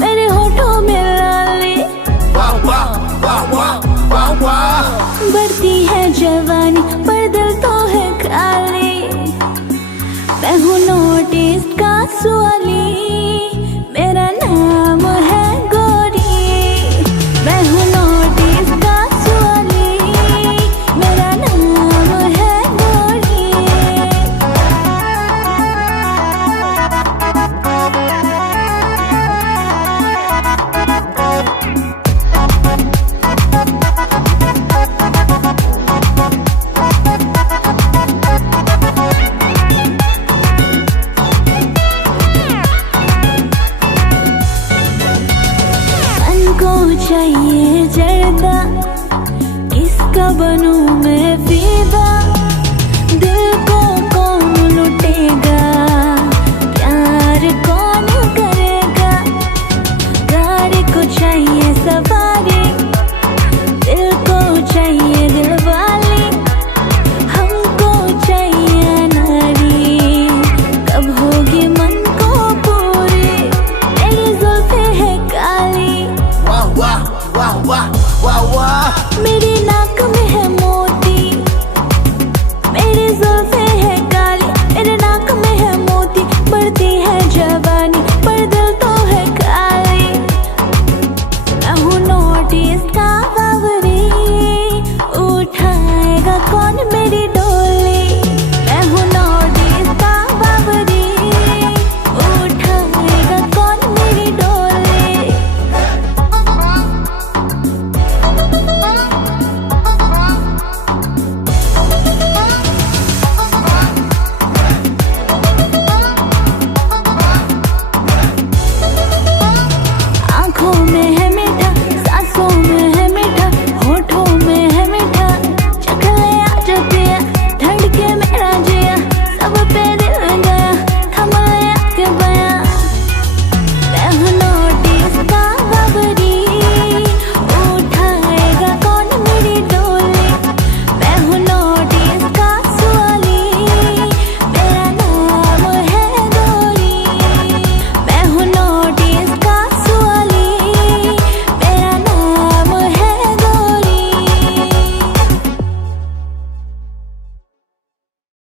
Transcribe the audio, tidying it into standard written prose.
मेरे होठों में लाली, बढ़ती है जवानी पर दिल तो है खाली। मैं हूँ नोटिस का सुवाली, मेरा नाम है गोरी। मैं हूँ नोटिस का सुवाली, मेरा नाम है गोरी। चाहिए जर्दा, किसका बनूं मैं फिदा। दिल को कौन लुटेगा, प्यार कौन करेगा। गाड़ी को चाहिए सवारी, दिल को चाहिए दिल वाली। हमको चाहिए नारी, कब होगी मन को पूरी। तेरी जुल्फें है काली, वाह वाह वाह वाह वाह वाह। मेरी